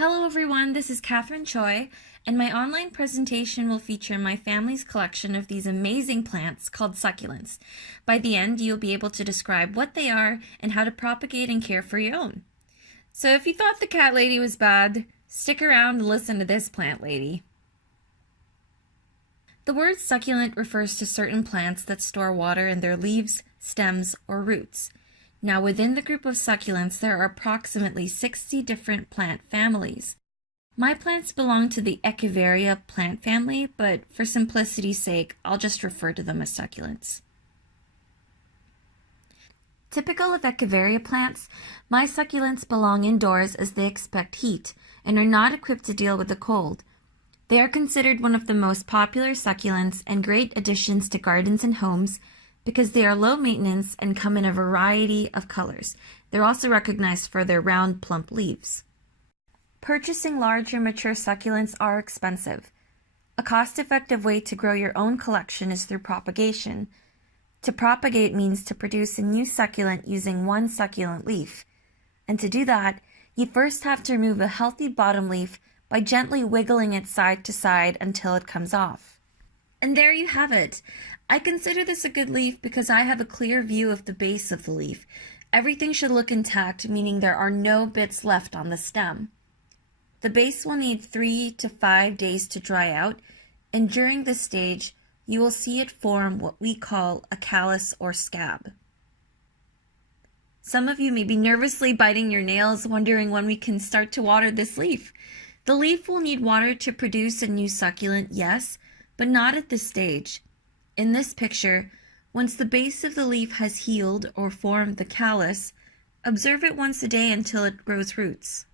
Hello everyone, this is Catherine Choi, and my online presentation will feature my family's collection of these amazing plants called succulents. By the end, you'll be able to describe what they are and how to propagate and care for your own. So if you thought the cat lady was bad, stick around and listen to this plant lady. The word succulent refers to certain plants that store water in their leaves, stems, or roots. Now, within the group of succulents, there are approximately 60 different plant families. My plants belong to the Echeveria plant family, but for simplicity's sake, I'll just refer to them as succulents. Typical of Echeveria plants, my succulents belong indoors as they expect heat and are not equipped to deal with the cold. They are considered one of the most popular succulents and great additions to gardens and homes, because they are low maintenance and come in a variety of colors. They're also recognized for their round, plump leaves. Purchasing large or mature succulents are expensive. A cost-effective way to grow your own collection is through propagation. To propagate means to produce a new succulent using one succulent leaf. And to do that, you first have to remove a healthy bottom leaf by gently wiggling it side to side until it comes off. And there you have it. I consider this a good leaf because I have a clear view of the base of the leaf. Everything should look intact, meaning there are no bits left on the stem. The base will need 3 to 5 days to dry out, and during this stage, you will see it form what we call a callus or scab. Some of you may be nervously biting your nails, wondering when we can start to water this leaf. The leaf will need water to produce a new succulent, yes, but not at this stage. In this picture, once the base of the leaf has healed or formed the callus, observe it once a day until it grows roots.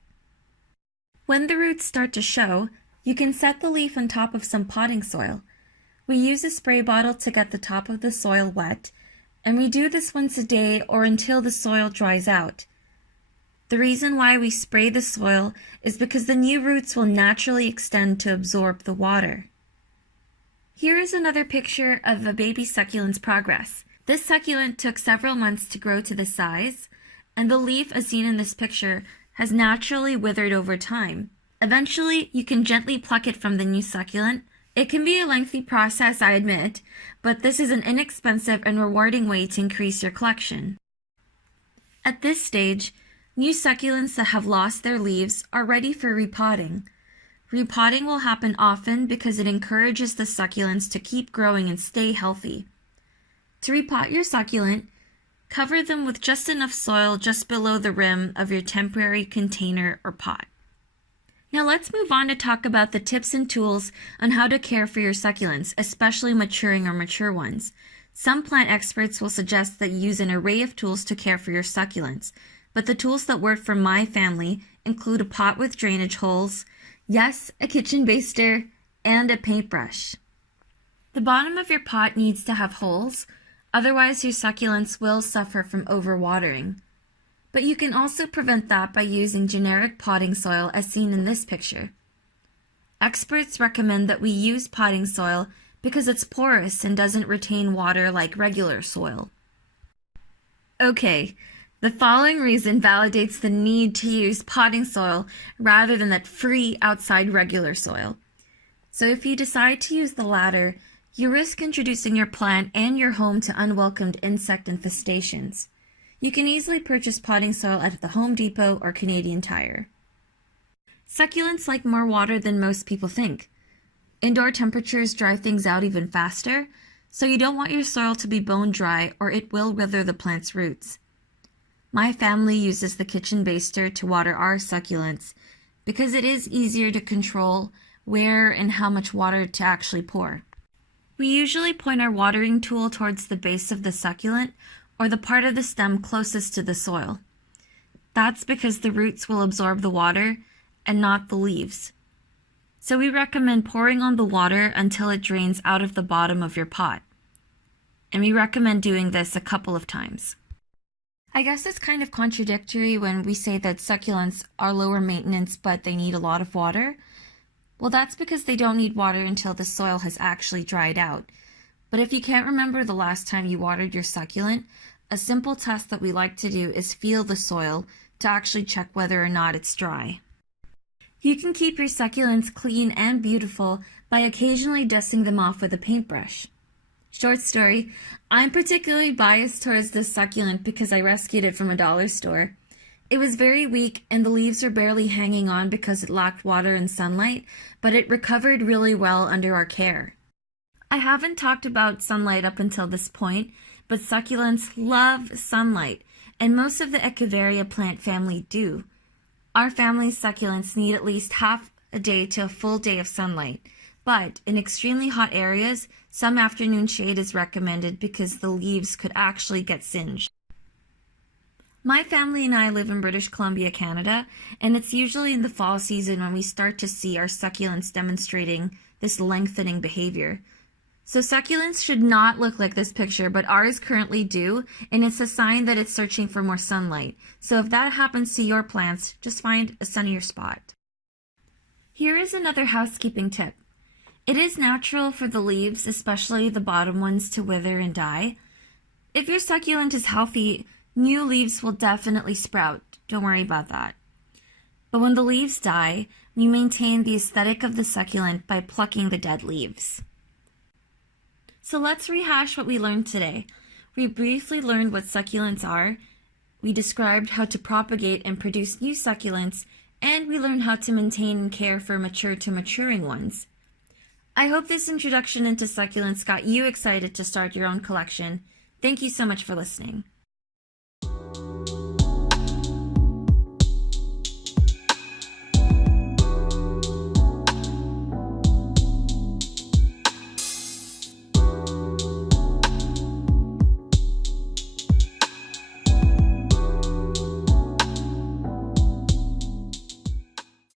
When the roots start to show, you can set the leaf on top of some potting soil. We use a spray bottle to get the top of the soil wet, and we do this once a day or until the soil dries out. The reason why we spray the soil is because the new roots will naturally extend to absorb the water. Here is another picture of a baby succulent's progress. This succulent took several months to grow to this size, and the leaf, as seen in this picture, has naturally withered over time. Eventually, you can gently pluck it from the new succulent. It can be a lengthy process, I admit, but this is an inexpensive and rewarding way to increase your collection. At this stage, new succulents that have lost their leaves are ready for repotting. Repotting will happen often because it encourages the succulents to keep growing and stay healthy. To repot your succulent, cover them with just enough soil just below the rim of your temporary container or pot. Now let's move on to talk about the tips and tools on how to care for your succulents, especially maturing or mature ones. Some plant experts will suggest that you use an array of tools to care for your succulents, but the tools that work for my family include a pot with drainage holes, yes, a kitchen baster, and a paintbrush. The bottom of your pot needs to have holes, otherwise your succulents will suffer from overwatering. But you can also prevent that by using generic potting soil as seen in this picture. Experts recommend that we use potting soil because it's porous and doesn't retain water like regular soil. Okay. The following reason validates the need to use potting soil rather than that free outside regular soil. So if you decide to use the latter, you risk introducing your plant and your home to unwelcomed insect infestations. You can easily purchase potting soil at the Home Depot or Canadian Tire. Succulents like more water than most people think. Indoor temperatures dry things out even faster, so you don't want your soil to be bone dry or it will wither the plant's roots. My family uses the kitchen baster to water our succulents because it is easier to control where and how much water to actually pour. We usually point our watering tool towards the base of the succulent or the part of the stem closest to the soil. That's because the roots will absorb the water and not the leaves. So we recommend pouring on the water until it drains out of the bottom of your pot. And we recommend doing this a couple of times. I guess it's kind of contradictory when we say that succulents are lower maintenance but they need a lot of water. Well, that's because they don't need water until the soil has actually dried out. But if you can't remember the last time you watered your succulent, a simple test that we like to do is feel the soil to actually check whether or not it's dry. You can keep your succulents clean and beautiful by occasionally dusting them off with a paintbrush. Short story, I'm particularly biased towards this succulent because I rescued it from a dollar store. It was very weak and the leaves were barely hanging on because it lacked water and sunlight, but it recovered really well under our care. I haven't talked about sunlight up until this point, but succulents love sunlight, and most of the Echeveria plant family do. Our family's succulents need at least half a day to a full day of sunlight, but in extremely hot areas, some afternoon shade is recommended because the leaves could actually get singed. My family and I live in British Columbia, Canada, and it's usually in the fall season when we start to see our succulents demonstrating this lengthening behavior. So succulents should not look like this picture, but ours currently do, and it's a sign that it's searching for more sunlight. So if that happens to your plants, just find a sunnier spot. Here is another housekeeping tip. It is natural for the leaves, especially the bottom ones, to wither and die. If your succulent is healthy, new leaves will definitely sprout. Don't worry about that. But when the leaves die, we maintain the aesthetic of the succulent by plucking the dead leaves. So let's rehash what we learned today. We briefly learned what succulents are, we described how to propagate and produce new succulents, and we learned how to maintain and care for mature to maturing ones. I hope this introduction into succulents got you excited to start your own collection. Thank you so much for listening.